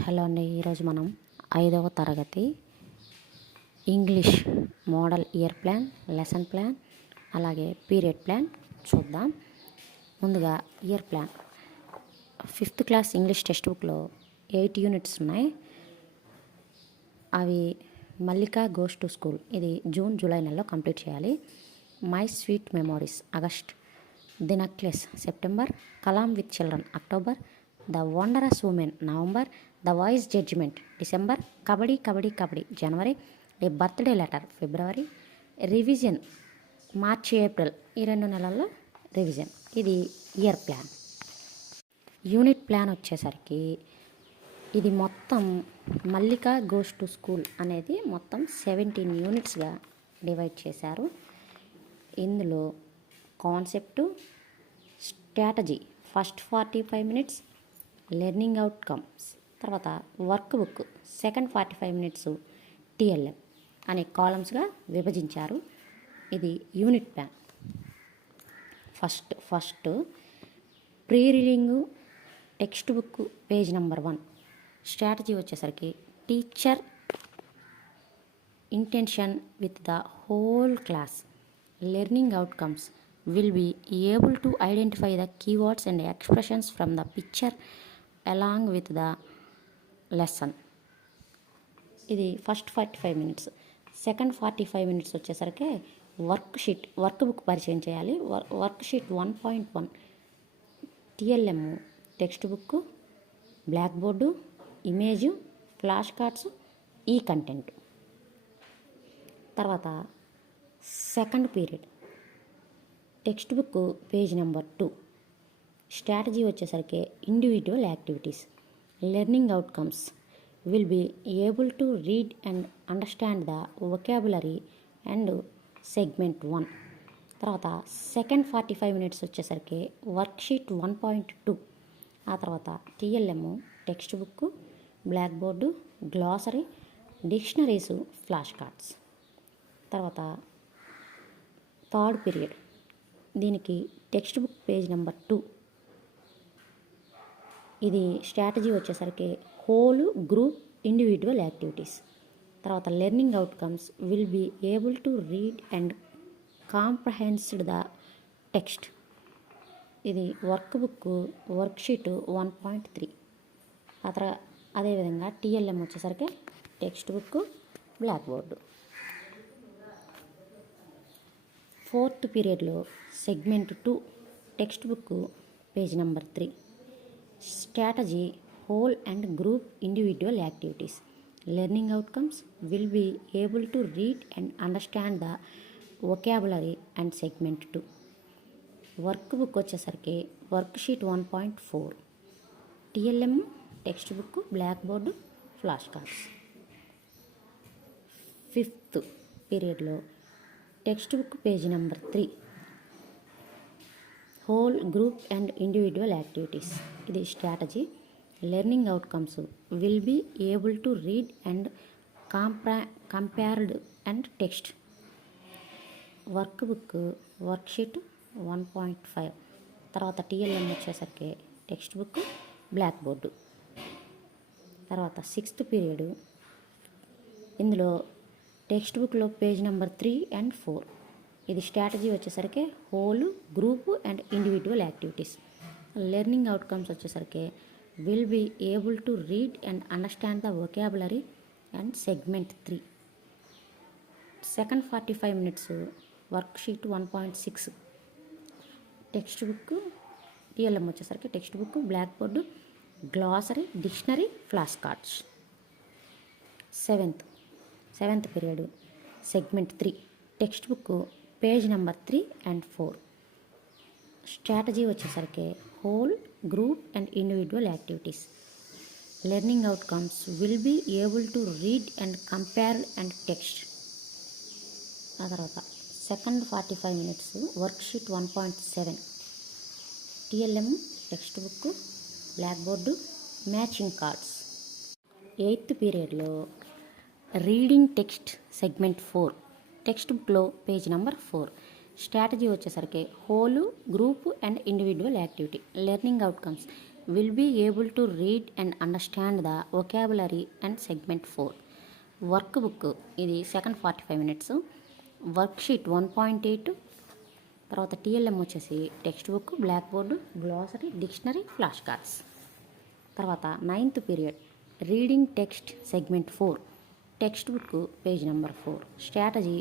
Hello అండి. ఈరోజు మనం 5వ తరగతి English model year plan, lesson plan, అలాగే పీరియడ్ ప్లాన్ చూద్దాం. ముందుగా year plan. 5th class English text బుక్లో 8 యూనిట్స్ ఉన్నాయి. అవి మల్లికా గోస్ టు స్కూల్, ఇది జూన్ జూలై నెలలో కంప్లీట్ చేయాలి. My sweet memories August, the necklace September, Kalam with children October, the wondrous women November, the voice judgement December, kabaddi kabaddi kabaddi జనవరి, a birthday letter ఫిబ్రవరి, revision మార్చి April, ఈ 2 నెలల్లో రివిజన్. ఇది ఇయర్ ప్లాన్. యూనిట్ ప్లాన్ వచ్చేసరికి ఇది మొత్తం మల్లికా గోస్ టు స్కూల్ అనేది మొత్తం 17 యూనిట్స్గా డివైడ్ చేశారు. ఇందులో concept, strategy first 45 minutes, learning outcomes, తర్వాత work book second 45 minutes, TLM అనే కాలమ్స్గా విభజించారు. ఇది unit plan. First pre reading text book page number 1. Strategy వచ్చేసరికి teacher intention with the whole class. Learning outcomes will be able to identify the keywords and expressions from the picture along with the lesson. ఇది first 45 minutes. Second 45 minutes వచ్చేసరికి work book పరిచయం చేయాలి. Work sheet 1.1, TLM text book, black board, image, flash cards, e content. తర్వాత second period text book page number 2. Strategy వచ్చేసరికి individual activities. Learning outcomes will be able to read and understand the vocabulary and segment 1. తర్వాత second 45 minutes వచ్చేసరికి worksheet 1.2. ఆ తర్వాత TLM text book, black board, glossary, dictionaries, flash cards. తర్వాత third period, దీనికి text book page number 2. ఇది strategy వచ్చేసరికి whole group individual activities. తర్వాత learning outcomes will be able to read and comprehend the text. ఇది work book worksheet 1.3. అదేవిధంగా TLM వచ్చేసరికి text book, black board. Fourth పీరియడ్లో segment 2 text book page number 3. Strategy whole and group individual activities. Learning outcomes will be able to read and understand the vocabulary and segment 2. Work book వచ్చేసరికి work sheet 1.4, TLM text book, black board, flash cards. Fifth పీరియడ్లో text book page number 3. Whole group and individual activities. ఇది strategy. Learning outcomes will be able to read and compared and text. Work book worksheet 1.5. తర్వాత TLM వచ్చేసరికి text book, black board. తర్వాత sixth period, ఇందులో text బుక్లో page number 3 and 4. ఇది strategy వచ్చేసరికి whole group and individual activities. Learning outcomes వచ్చేసరికి will be able to read and understand the vocabulary and segment 3. Second 45 minutes work sheet 1.6. Text book, TLM వచ్చేసరికి text book, black board, glossary, dictionary, flash cards. Seventh period segment 3 text book page number 3 and 4. Strategy వచ్చేసరికి whole group and individual activities. Learning outcomes will be able to read and compare and text. ఆ తర్వాత second 45 minutes work sheet 1.7, TLM text book, black board, matching cards. Eighth పీరియడ్లో reading text segment 4 text బుక్లో page number 4. Strategy వచ్చేసరికి whole group and individual activity. Learning outcomes will be able to read and understand the vocabulary and segment 4. Work ఇది second 45 minutes. Worksheet 1.8. తర్వాత TLM వచ్చేసి text book, black board, glossary, dictionary, flash cards. తర్వాత 9th period reading text segment 4. Text book page number 4. Strategy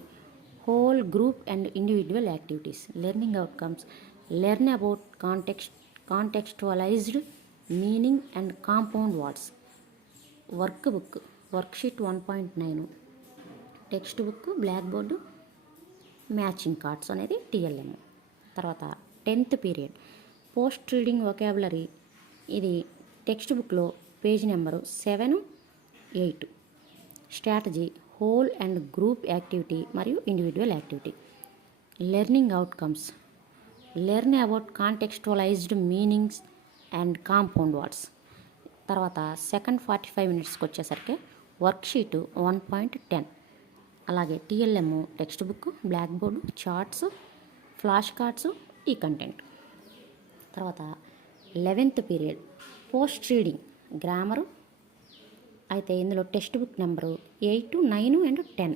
whole group and individual activities. Learning outcomes learn about contextualized meaning and compound words. Worksheet 1.9. Text book, black board, matching cards అనేది TLM. తర్వాత 10th period post reading vocabulary. ఇది text బుక్లో page number 7, 8. Strategy whole and group activity మరియు individual activity. Learning outcomes learn about contextualized meanings and compound words. తర్వాత second 45 మినిట్స్కి వచ్చేసరికి worksheet 1.10. అలాగే TLM text book, black board, charts, flash cards, e content. తర్వాత 11th period post reading grammar. అయితే ఇందులో text book number 8, 9 and 10.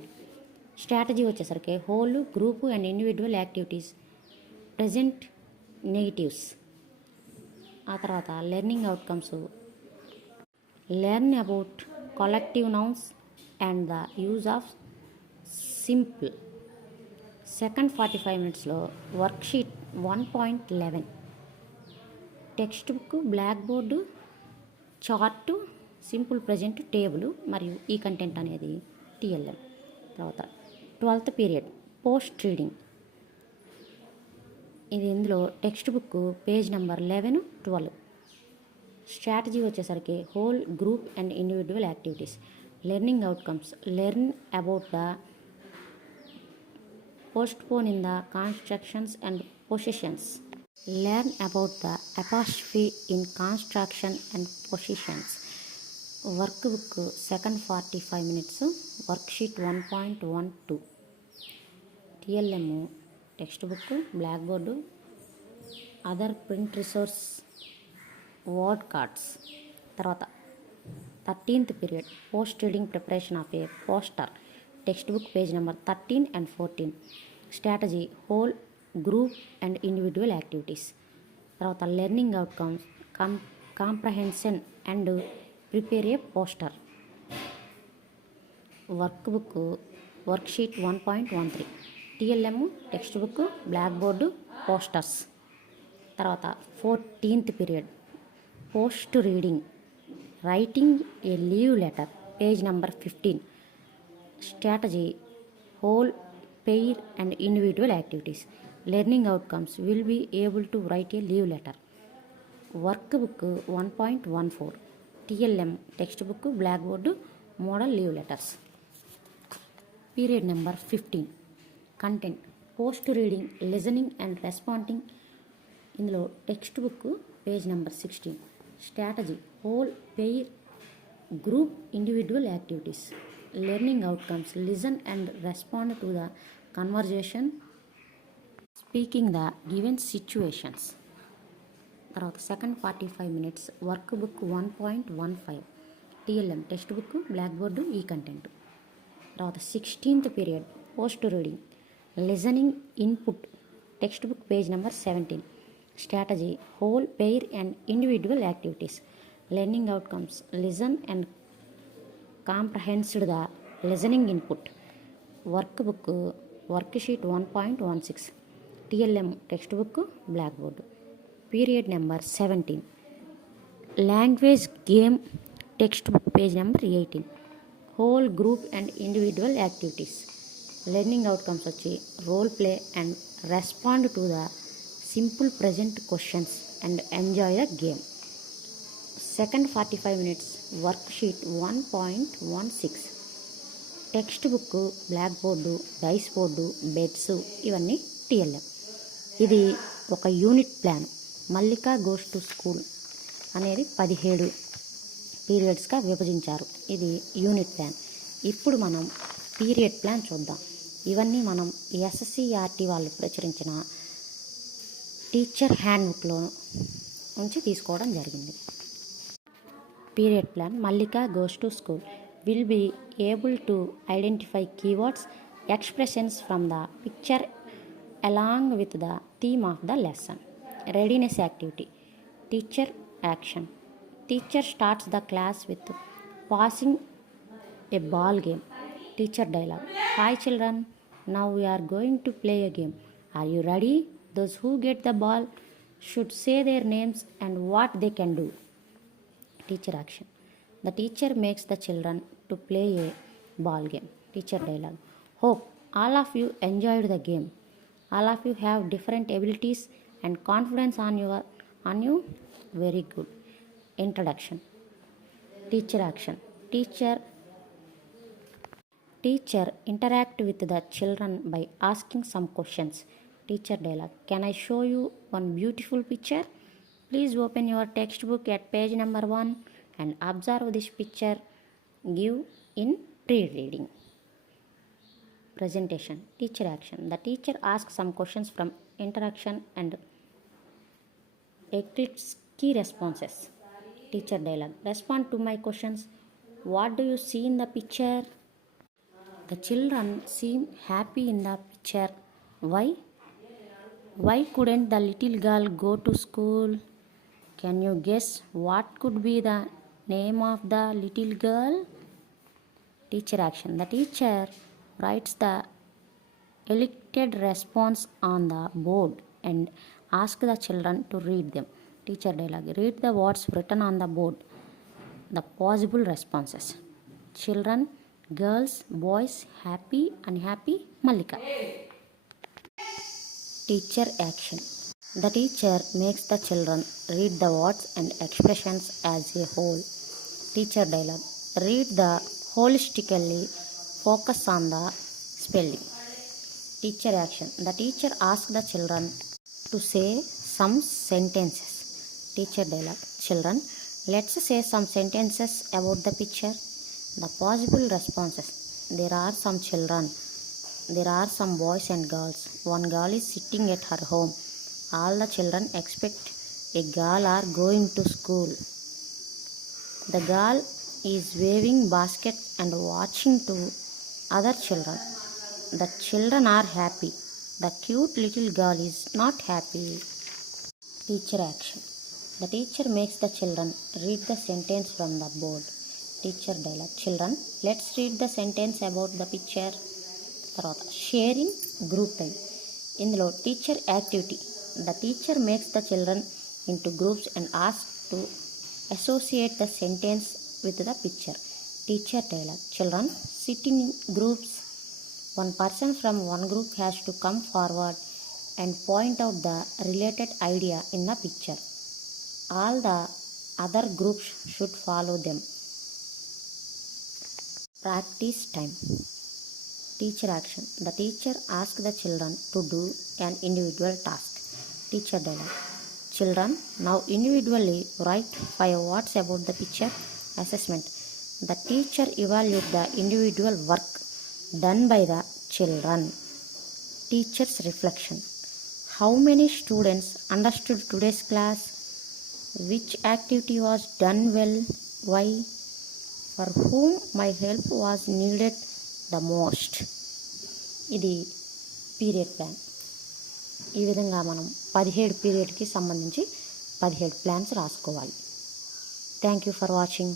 Strategy వచ్చేసరికి whole, group and individual activities, present, negatives. ఆ తర్వాత learning outcomes learn about collective nouns and the use of simple. Second 45 మినిట్స్లో worksheet 1.11. Text book, black board, chart, simple present, table మరియు ఈ content అనేది TLM. తర్వాత 12th period post reading. ఇది ఇందులో text book page number 11, 12. Strategy వచ్చేసరికి whole, group and individual activities. Learning outcomes learn about the postpone in the constructions and positions. Learn about the apostrophe in construction and positions. Work book second 45 minutes. Worksheet 1.12. TLM text book, black board, other print resource, word cards. తర్వాత 13th period post reading preparation of a poster. Text book page number 13 and 14. Strategy whole, group and individual activities. తర్వాత learning outcomes comprehension and prepare a poster. Worksheet 1.13. TLM text book, black board, posters. తర్వాత 14th period post reading writing a leave letter. Page number 15. Strategy whole, pair and individual activities. Learning outcomes will be able to write a leave letter. Work book 1.14. TLM text book, black board, model leave letters. Period number 15. Content post reading listening and responding. ఇందులో text book page number 16. Strategy whole, pair, group, individual activities. Learning outcomes listen and respond to the conversation, speaking the given situations. తర్వాత second 45 minutes work book 1.15. TLM text book, black board, e content. తర్వాత 16th period post reading listening input. Text book page number 17. Strategy whole, pair and individual activities. Learning outcomes listen and comprehend the listening input. Worksheet 1.16. TLM text book, black board. Period number 17. Language game. Text book page number 18. Whole, group and individual activities. Learning outcomes వచ్చి role play and respond to the simple present questions and enjoy the game. Second 45 minutes worksheet 1.16. Text book, black board, dice board, beds, ఇవన్నీ TLM. ఇది ఒక unit plan. Mallika goes to school అనేది 17 పీరియడ్స్గా విభజించారు. ఇది unit plan. ఇప్పుడు మనం period plan చూద్దాం. ఇవన్నీ మనం ఎస్ఎస్సిఆర్టీ వాళ్ళు ప్రచురించిన టీచర్ హ్యాండ్బుక్లో నుంచి తీసుకోవడం జరిగింది. Period plan Mallika goes to school will be able to identify keywords, expressions from the picture along with the theme of the lesson. Readiness activity. Teacher action. Teacher starts the class with passing a ball game. Teacher dialogue. Hi children, now we are going to play a game. Are you ready? Those who get the ball should say their names and what they can do. Teacher action. The teacher makes the children to play a ball game. Teacher dialogue. Hope all of you enjoyed the game. All of you have different abilities and confidence on you. Very good. Introduction. Teacher action. Teacher interact with the children by asking some questions. Teacher dialogue. Can I show you one beautiful picture? Please open your textbook at page number 1 and observe this picture. Give in pre-reading. Presentation. Teacher action. The teacher asks some questions from interaction and elicits key responses. Teacher dialogue. Respond to my questions. What do you see in the picture? The children seem happy in the picture. Why? Why couldn't the little girl go to school? Can you guess what could be the name of the little girl? Teacher action. The teacher writes the elicited response on the board and asks the children to read them. Teacher dialogue. Read the words written on the board. The possible responses. Children, girls, boys, happy, unhappy, Mallika. Teacher action. The teacher makes the children read the words and expressions as a whole. Teacher dialogue. Read the holistically, focus on the spelling. Teacher action. The teacher asks the children to say some sentences. Teacher dialogue. Children, let's say some sentences about the picture. The possible responses. There are some children. There are some boys and girls. One girl is sitting at her home. All the children expect a girl are going to school. The girl is waving basket and watching to other children. The children are happy. The cute little girl is not happy. Teacher action. The teacher makes the children read the sentence from the board. Teacher dialogue. Children, let's read the sentence about the picture. తర్వాత sharing group time. ఇందులో teacher activity. The teacher makes the children into groups and ask to associate the sentence with the picture. Teacher dialogue. Children, sit in groups. One person from one group has to come forward and point out the related idea in the picture. All the other groups should follow them. Practice time. Teacher action. The teacher asks the children to do an individual task. Teacher dialogue. Children, now individually write 5 words about the picture. Assessment. The teacher evaluates the individual work done by the children. Teacher's reflection. How many students understood today's class? Which activity was done well? Why? For whom my help was needed the most. ఇది period plan. ఈ విధంగా మనం 17 పీరియడ్కి సంబంధించి 17 plans రాసుకోవాలి. Thank you for watching.